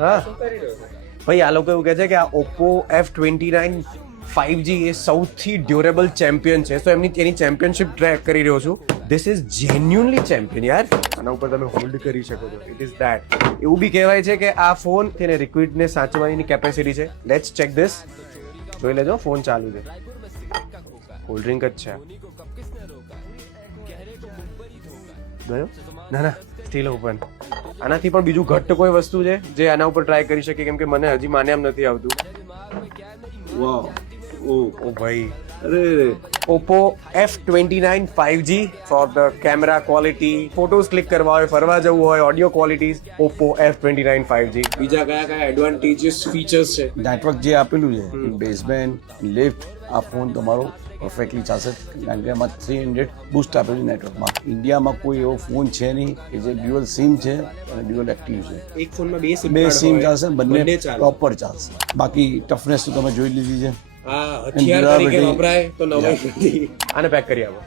હા ભાઈ, આ લોકો એવું કહે છે કે આ Oppo F29 5G એ સૌથી ડ્યુરેબલ ચેમ્પિયન છે. તો એની ચેમ્પિયનશિપ ટ્રેક કરી રહ્યો છું. ધીસ ઇઝ જેન્યુઅનલી ચેમ્પિયન યાર. આના ઉપર તમે હોલ્ડ કરી શકો છો. It is that. એવું બી કહેવાય છે કે આ ફોન તેને લિક્વિડને સાચવવાની કેપેસિટી છે. Let's check this. જોઈ લેજો, ફોન ચાલુ છે. કોલ્ડ ડ્રિંક જ છે. ગયો? ના, સ્ટીલ ઓપન. આનાથી પણ બીજું ઘટ્ટ કોઈ વસ્તુ છે જે આના ઉપર ટ્રાય કરી શકે? કેમ કે મને હજી માને એમ નથી આવતું. વાવ, ઓ ભાઈ, અરે Oppo F29 5G for the camera quality, photos click કરવા હોય, ફરવા જવું હોય, audio qualities, Oppo F29 5G. બીજા કયા એડવાન્ટેજીસ ફીચર્સ છે? નેટવર્ક જે આપેલું છે, બેઝબેન્ડ, લિફ્ટ, આ ફોન તમારો પરફેક્ટલી ચાલશે, કારણ કે એમાં 300 બૂસ્ટ આપેલું નેટવર્કમાં. ઇન્ડિયામાં કોઈ એવો ફોન છે નહીં કે જે ડ્યુઅલ સિમ છે અને ડ્યુઅલ એક્ટિવ છે. એક ફોનમાં બે સિમ ચાલશે, બંને ચાલે. પ્રોપર ચાલશે. બાકી ટફનેસ તો તમે જોઈ લીધી છે. હા, હથિયાર તરીકે વપરાય તો નવાઈ નથી. આને પેક કરી આપો.